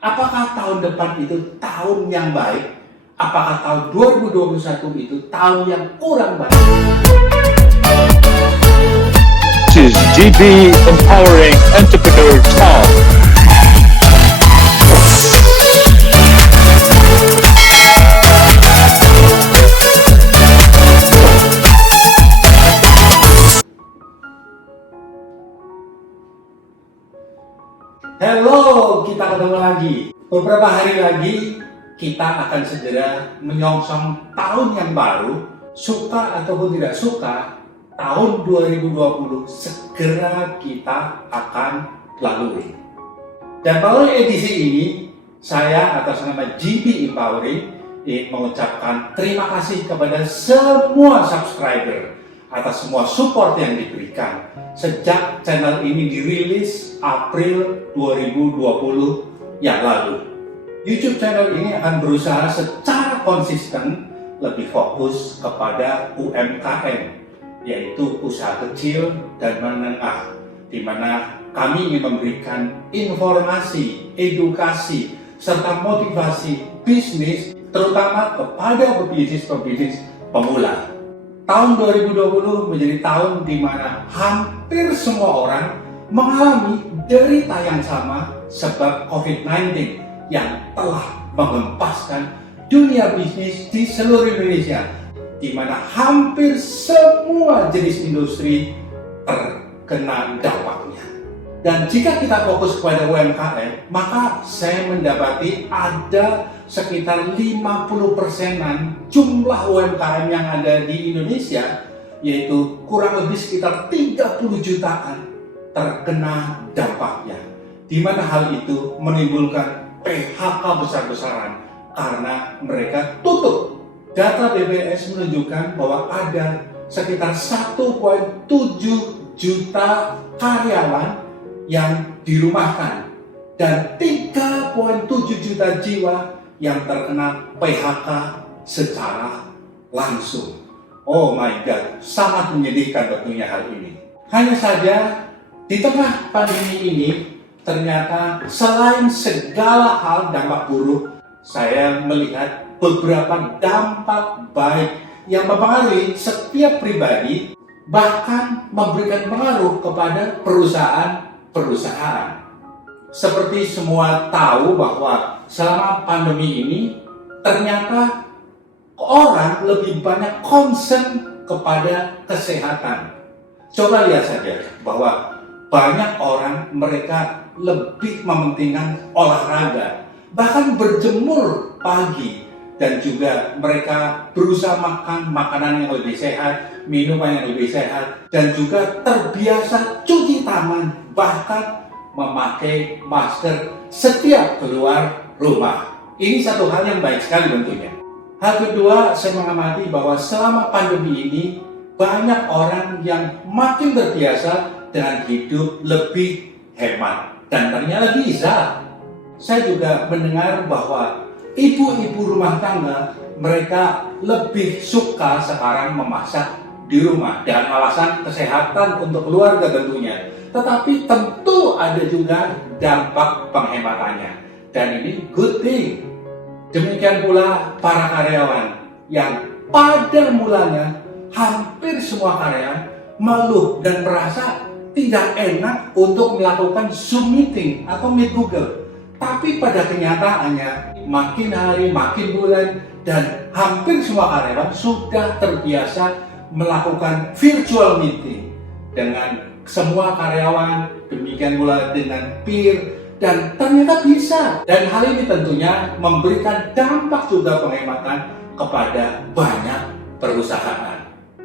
Apakah tahun depan itu tahun yang baik? Apakah tahun 2021 itu tahun yang kurang baik? This is GB Empowering Entrepreneur Talk. Halo, kita ketemu lagi. Beberapa hari lagi kita akan segera menyongsong tahun yang baru. Suka ataupun tidak suka, tahun 2020 segera kita akan lalui. Dan melalui edisi ini, saya atas nama GB Empowering ingin mengucapkan terima kasih kepada semua subscriber atas semua support yang diberikan sejak channel ini dirilis April 2020 yang lalu. YouTube channel ini akan berusaha secara konsisten lebih fokus kepada UMKM, yaitu usaha kecil dan menengah, di mana kami ingin memberikan informasi, edukasi, serta motivasi bisnis, terutama kepada pebisnis pemula. Tahun 2020 menjadi tahun di mana hampir semua orang mengalami derita yang sama sebab COVID-19 yang telah menghempaskan dunia bisnis di seluruh Indonesia, di mana hampir semua jenis industri terkena dampaknya. Dan jika kita fokus kepada UMKM, maka saya mendapati ada sekitar 50%-an jumlah UMKM yang ada di Indonesia, yaitu kurang lebih sekitar 30 jutaan terkena dampaknya. Di mana hal itu menimbulkan PHK besar-besaran karena mereka tutup. Data BPS menunjukkan bahwa ada sekitar 1,7 juta karyawan yang dirumahkan dan 3,7 juta jiwa yang terkena PHK secara langsung. Oh my God, sangat menyedihkan tentunya hal ini. Hanya saja di tengah pandemi ini ternyata selain segala hal dampak buruk, saya melihat beberapa dampak baik yang mempengaruhi setiap pribadi, bahkan memberikan pengaruh kepada perusahaan. Seperti semua tahu bahwa selama pandemi ini ternyata orang lebih banyak concern kepada kesehatan. Coba lihat saja bahwa banyak orang mereka lebih mementingkan olahraga, bahkan berjemur pagi, dan juga mereka berusaha makan makanan yang lebih sehat, minuman yang lebih sehat, dan juga terbiasa cuci tangan, bahkan memakai masker setiap keluar rumah. Ini satu hal yang baik sekali tentunya. Hal kedua, saya mengamati bahwa selama pandemi ini banyak orang yang makin terbiasa dengan hidup lebih hemat, dan ternyata bisa. Saya juga mendengar bahwa ibu-ibu rumah tangga mereka lebih suka sekarang memasak di rumah dengan alasan kesehatan untuk keluarga tentunya. Tetapi tentu ada juga dampak penghematannya, dan ini good thing. Demikian pula para karyawan yang pada mulanya hampir semua karyawan mengeluh dan merasa tidak enak untuk melakukan Zoom meeting atau Meet Google. Tapi pada kenyataannya makin hari, makin bulan, dan hampir semua karyawan sudah terbiasa melakukan virtual meeting dengan semua karyawan, demikian pula dengan peer, dan ternyata bisa. Dan hal ini tentunya memberikan dampak juga penghematan kepada banyak perusahaan.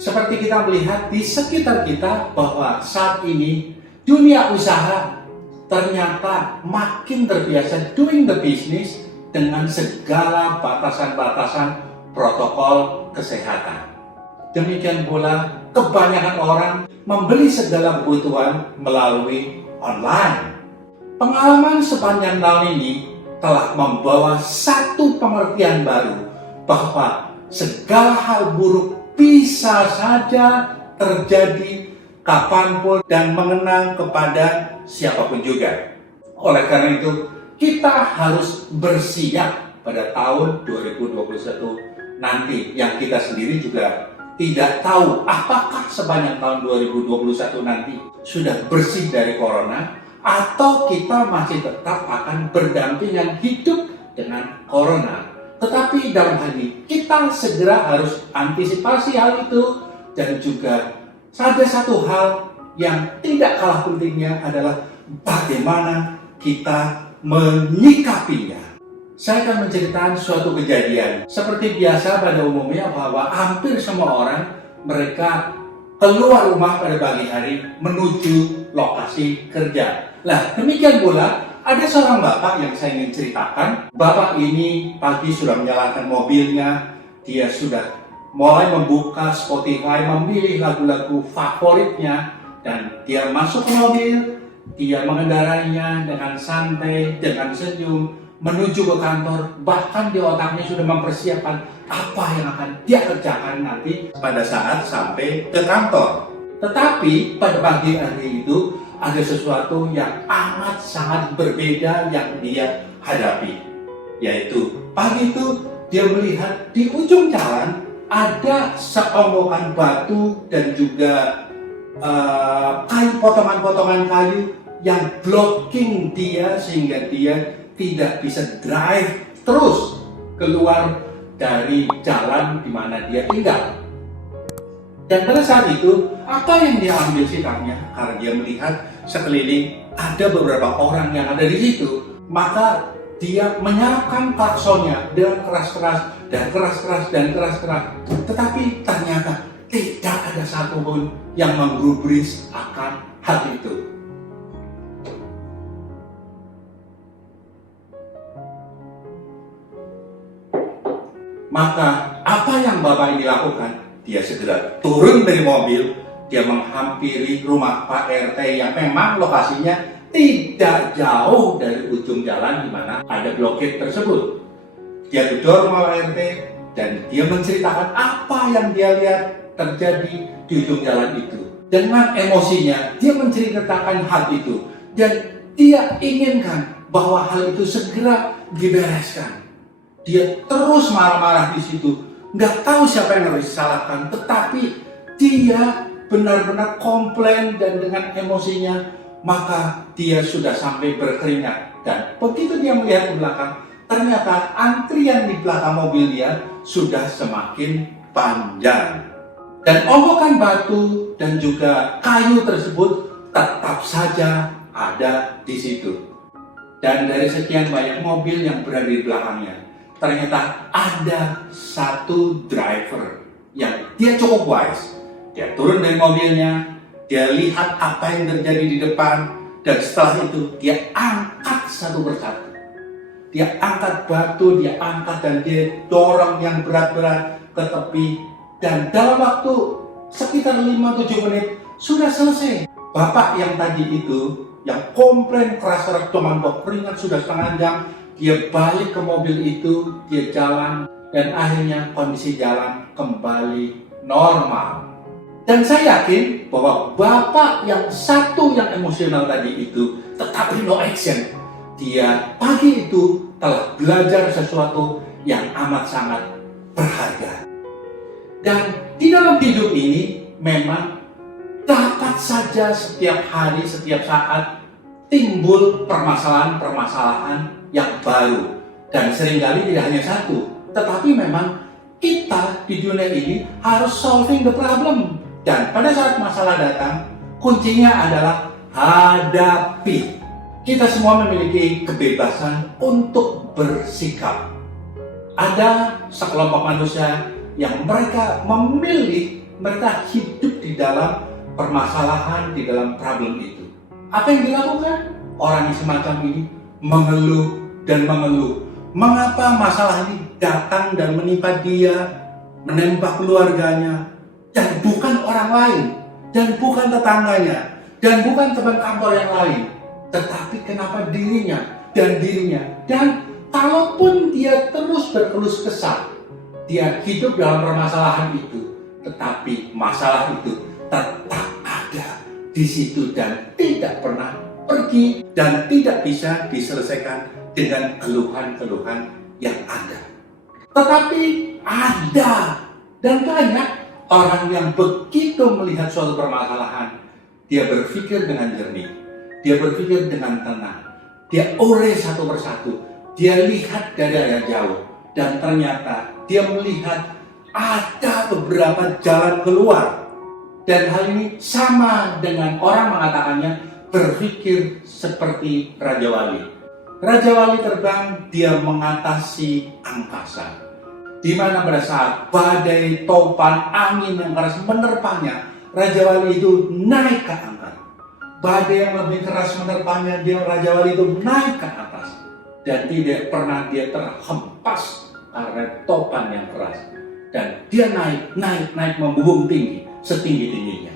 Seperti kita melihat di sekitar kita bahwa saat ini dunia usaha ternyata makin terbiasa doing the business dengan segala batasan-batasan protokol kesehatan. Demikian pula kebanyakan orang membeli segala kebutuhan melalui online. Pengalaman sepanjang tahun ini telah membawa satu pengertian baru bahwa segala hal buruk bisa saja terjadi kapanpun dan mengenang kepada siapapun juga. Oleh karena itu, kita harus bersiap pada tahun 2021 nanti, yang kita sendiri juga tidak tahu apakah sepanjang tahun 2021 nanti sudah bersih dari corona atau kita masih tetap akan berdampingan hidup dengan corona. Tetapi dalam hal ini kita segera harus antisipasi hal itu, dan juga ada satu hal yang tidak kalah pentingnya adalah bagaimana kita menyikapinya. Saya akan menceritakan suatu kejadian. Seperti biasa pada umumnya bahwa hampir semua orang mereka keluar rumah pada pagi hari menuju lokasi kerja. Nah, demikian pula ada seorang bapak yang saya ingin ceritakan. Bapak ini pagi sudah menyalakan mobilnya, dia sudah mulai membuka Spotify, memilih lagu-lagu favoritnya, dan dia masuk ke mobil, dia mengendarainya dengan santai, dengan senyum, menuju ke kantor. Bahkan di otaknya sudah mempersiapkan apa yang akan dia kerjakan nanti pada saat sampai ke kantor. Tetapi pada pagi hari itu ada sesuatu yang amat sangat berbeda yang dia hadapi. Yaitu pagi itu dia melihat di ujung jalan ada seonggokan batu dan juga kayu, potongan-potongan kayu yang blocking dia sehingga dia tidak bisa drive terus keluar dari jalan di mana dia tinggal. Dan pada saat itu, apa yang dia ambil sikapnya? Karena dia melihat sekeliling ada beberapa orang yang ada di situ, maka dia menyalakan klaksonnya dengan keras-keras dan keras-keras dan keras-keras. Tetapi ternyata tidak ada satupun yang menggubris akan hal itu. Maka apa yang bapak ini lakukan? Dia segera turun dari mobil, dia menghampiri rumah Pak RT yang memang lokasinya tidak jauh dari ujung jalan di mana ada blokade tersebut. Dia gedor rumah Pak RT dan dia menceritakan apa yang dia lihat terjadi di ujung jalan itu. Dengan emosinya, dia menceritakan hal itu dan dia inginkan bahwa hal itu segera dibereskan. Dia terus marah-marah di situ, nggak tahu siapa yang harus disalahkan, tetapi dia benar-benar komplain dan dengan emosinya, maka dia sudah sampai berkeringat. Dan begitu dia melihat ke belakang, ternyata antrian di belakang mobil dia sudah semakin panjang. Dan onggokan batu dan juga kayu tersebut tetap saja ada di situ. Dan dari sekian banyak mobil yang berada di belakangnya, ternyata ada satu driver yang dia cukup wise. Dia turun dari mobilnya, dia lihat apa yang terjadi di depan, dan setelah itu dia angkat satu persatu. Dia angkat batu, dia angkat dan dia dorong yang berat-berat ke tepi. Dan dalam waktu sekitar 5-7 menit sudah selesai. Bapak yang tadi itu, yang komplain keras-keras cuman keringat sudah setengah jam, dia balik ke mobil itu, dia jalan, dan akhirnya kondisi jalan kembali normal. Dan saya yakin bahwa bapak yang satu yang emosional tadi itu tetapi no action, dia pagi itu telah belajar sesuatu yang amat sangat berharga. Dan di dalam hidup ini memang dapat saja setiap hari, setiap saat timbul permasalahan-permasalahan yang baru, dan seringkali tidak hanya satu, tetapi memang kita di dunia ini harus solving the problem. Dan pada saat masalah datang, kuncinya adalah hadapi. Kita semua memiliki kebebasan untuk bersikap. Ada sekelompok manusia yang mereka memilih, mereka hidup di dalam permasalahan, di dalam problem itu. Apa yang dilakukan? Orang yang semacam ini mengeluh dan mengeluh. Mengapa masalah ini datang dan menimpa dia, menimpa keluarganya, dan bukan orang lain, dan bukan tetangganya, dan bukan teman kantor yang lain, tetapi kenapa dirinya dan dirinya. Dan kalaupun dia terus berkeluh kesah, dia hidup dalam permasalahan itu, tetapi masalah itu tetap ada di situ dan tidak pernah pergi dan tidak bisa diselesaikan dengan keluhan-keluhan yang ada. Tetapi ada dan banyak orang yang begitu melihat suatu permasalahan, dia berpikir dengan jernih, dia berpikir dengan tenang, dia urai satu persatu, dia lihat dari arah jauh, dan ternyata dia melihat ada beberapa jalan keluar. Dan hal ini sama dengan orang mengatakannya berpikir seperti Raja Wali. Raja Wali terbang, dia mengatasi angkasa. Di mana pada saat badai, topan, angin yang keras menerpanya, Raja Wali itu naik ke angkasa. Badai yang lebih keras menerpanya, Raja Wali itu naik ke atas. Dan tidak pernah dia terhempas karena topan yang keras. Dan dia naik membumbung tinggi, setinggi-tingginya.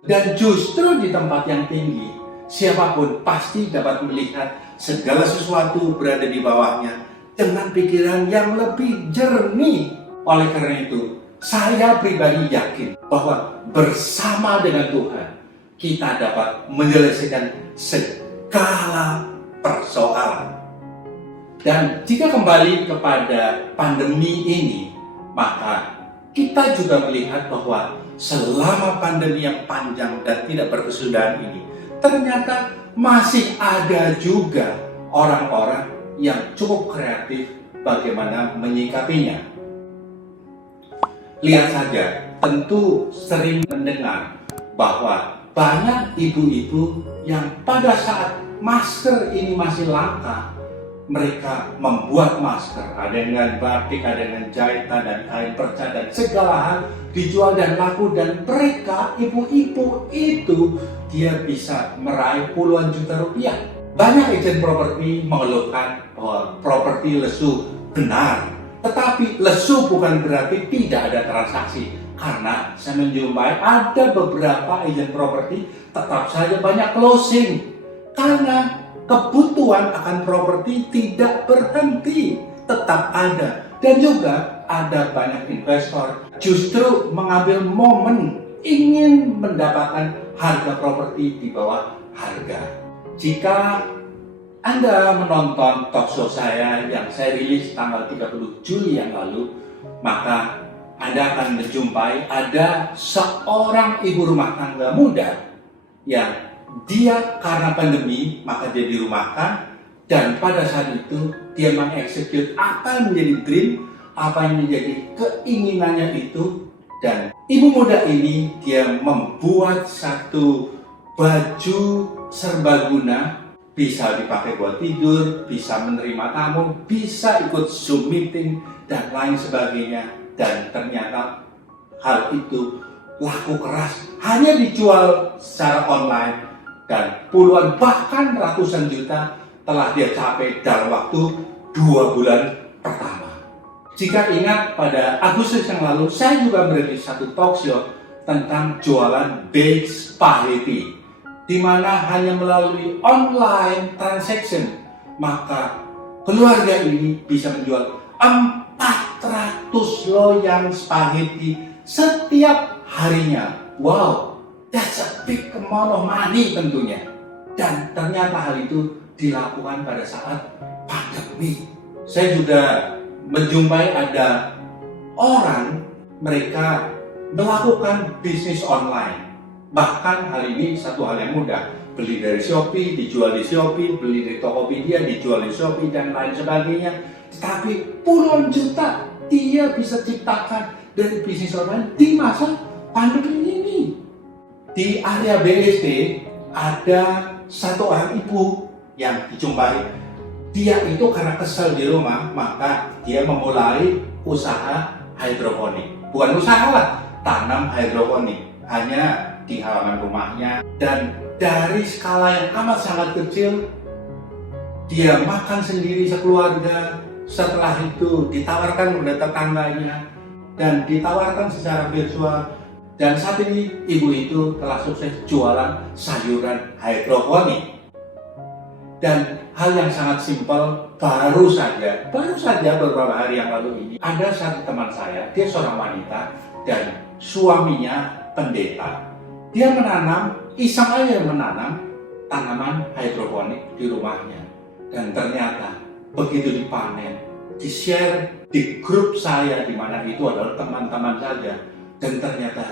Dan justru di tempat yang tinggi, siapapun pasti dapat melihat segala sesuatu berada di bawahnya dengan pikiran yang lebih jernih. Oleh karena itu, saya pribadi yakin bahwa bersama dengan Tuhan, kita dapat menyelesaikan segala persoalan. Dan jika kembali kepada pandemi ini, maka kita juga melihat bahwa selama pandemi yang panjang dan tidak berkesudahan ini, ternyata masih ada juga orang-orang yang cukup kreatif bagaimana menyikapinya. Lihat saja, tentu sering mendengar bahwa banyak ibu-ibu yang pada saat masker ini masih langka, mereka membuat masker, ada dengan batik, ada dengan jahitan dan kain perca dan segala hal dijual dan laku, dan mereka ibu-ibu itu dia bisa meraih puluhan juta rupiah. Banyak agen properti mengeluhkan bahwa properti lesu, benar, tetapi lesu bukan berarti tidak ada transaksi, karena saya menjumpai ada beberapa agen properti tetap saja banyak closing karena kebutuhan akan properti tidak berhenti, tetap ada. Dan juga ada banyak investor justru mengambil momen ingin mendapatkan harga properti di bawah harga. Jika Anda menonton talk show saya yang saya rilis tanggal 30 Juli yang lalu, maka Anda akan menjumpai ada seorang ibu rumah tangga muda yang dia karena pandemi maka dia dirumahkan, dan pada saat itu dia mengeksekut apa yang menjadi dream, apa yang menjadi keinginannya itu. Dan ibu muda ini dia membuat satu baju serbaguna, bisa dipakai buat tidur, bisa menerima tamu, bisa ikut Zoom meeting dan lain sebagainya. Dan ternyata hal itu laku keras, hanya dijual secara online, dan puluhan bahkan ratusan juta telah dia capai dalam waktu 2 bulan pertama. Jika ingat pada Agustus yang lalu, saya juga merilis satu talk show tentang jualan baked spaghetti, di mana hanya melalui online transaction, maka keluarga ini bisa menjual 400 loyang spaghetti setiap harinya. Wow, that's a big amount of money tentunya. Dan ternyata hal itu dilakukan pada saat pandemi. Saya juga menjumpai ada orang, mereka melakukan bisnis online. Bahkan hal ini satu hal yang mudah. Beli dari Shopee, dijual di Shopee, beli dari Tokopedia, dijual di Shopee, dan lain sebagainya. Tetapi puluhan juta dia bisa ciptakan dari bisnis online di masa pandemi ini. Di area BSD ada satu orang ibu yang dijumpai. Dia itu karena kesel di rumah, maka dia memulai usaha hidroponik. Bukan usaha lah, tanam hidroponik, hanya di halaman rumahnya. Dan dari skala yang amat sangat kecil, dia makan sendiri sekeluarga. Setelah itu ditawarkan kepada tetangganya dan ditawarkan secara virtual. Dan saat ini ibu itu telah sukses jualan sayuran hidroponik. Dan hal yang sangat simpel, baru saja beberapa hari yang lalu ini, ada satu teman saya, dia seorang wanita dan suaminya pendeta. Dia menanam, iseng aja menanam tanaman hidroponik di rumahnya. Dan ternyata begitu dipanen, di-share di grup saya di mana itu adalah teman-teman saja, dan ternyata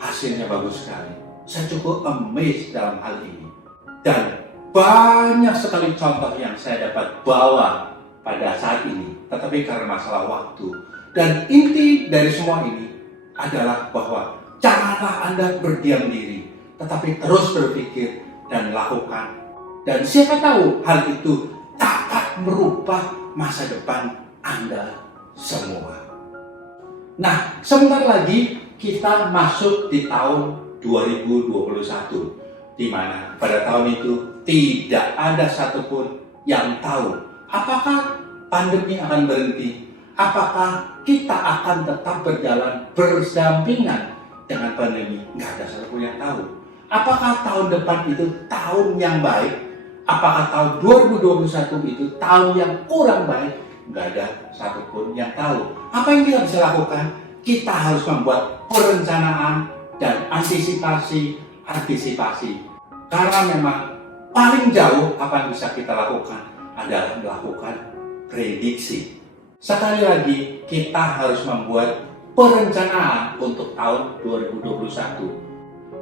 hasilnya bagus sekali. Saya cukup amazed dalam hal ini. Dan banyak sekali contoh yang saya dapat bawa pada saat ini, tetapi karena masalah waktu. Dan inti dari semua ini adalah bahwa janganlah Anda berdiam diri, tetapi terus berpikir dan lakukan. Dan siapa tahu hal itu dapat merubah masa depan Anda semua. Nah, sebentar lagi kita masuk di tahun 2021, di mana pada tahun itu tidak ada satupun yang tahu apakah pandemi akan berhenti, apakah kita akan tetap berjalan berdampingan dengan pandemi. Nggak ada satupun yang tahu. Apakah tahun depan itu tahun yang baik? Apakah tahun 2021 itu tahun yang kurang baik? Nggak ada satupun yang tahu. Apa yang kita bisa lakukan? Kita harus membuat perencanaan dan antisipasi. Karena memang paling jauh apa yang bisa kita lakukan adalah melakukan prediksi. Sekali lagi, kita harus membuat perencanaan untuk tahun 2021.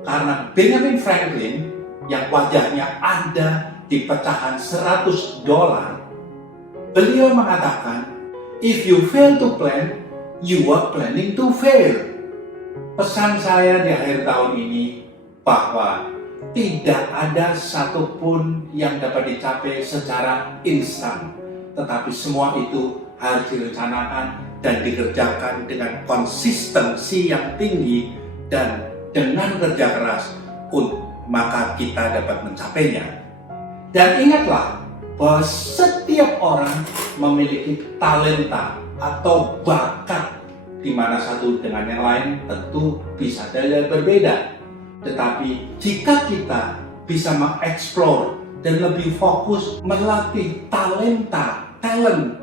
Karena Benjamin Franklin yang wajahnya ada di pecahan $100, beliau mengatakan, "If you fail to plan, you are planning to fail." Pesan saya di akhir tahun ini bahwa tidak ada satupun yang dapat dicapai secara instan, tetapi semua itu harus direncanakan dan dikerjakan dengan konsistensi yang tinggi, dan dengan kerja keras maka kita dapat mencapainya. Dan ingatlah bahwa setiap orang memiliki talenta atau bakat, di mana satu dengan yang lain tentu bisa saja berbeda. Tetapi jika kita bisa mengeksplor dan lebih fokus melatih talent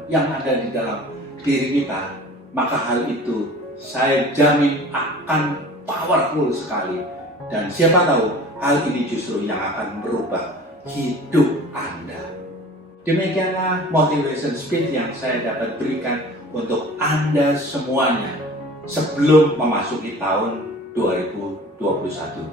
yang ada di dalam diri kita, maka hal itu saya jamin akan powerful sekali. Dan siapa tahu hal ini justru yang akan merubah hidup Anda. Demikianlah motivation speech yang saya dapat berikan untuk Anda semuanya sebelum memasuki tahun 2021.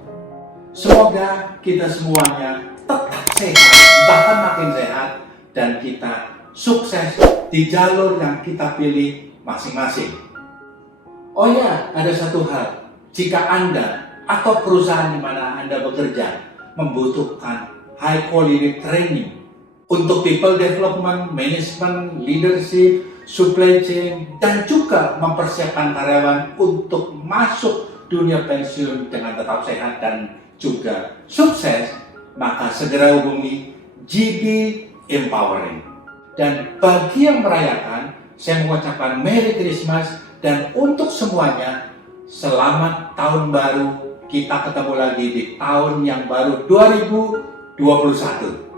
Semoga kita semuanya tetap sehat, bahkan makin sehat, dan kita sukses di jalur yang kita pilih masing-masing. Oh ya, ada satu hal. Jika Anda atau perusahaan di mana Anda bekerja membutuhkan high quality training untuk people development, management, leadership, supply chain, dan juga mempersiapkan karyawan untuk masuk dunia pensiun dengan tetap sehat dan juga sukses, maka segera hubungi GB Empowering. Dan bagi yang merayakan, saya mengucapkan Merry Christmas, dan untuk semuanya selamat tahun baru. Kita ketemu lagi di tahun yang baru 2021.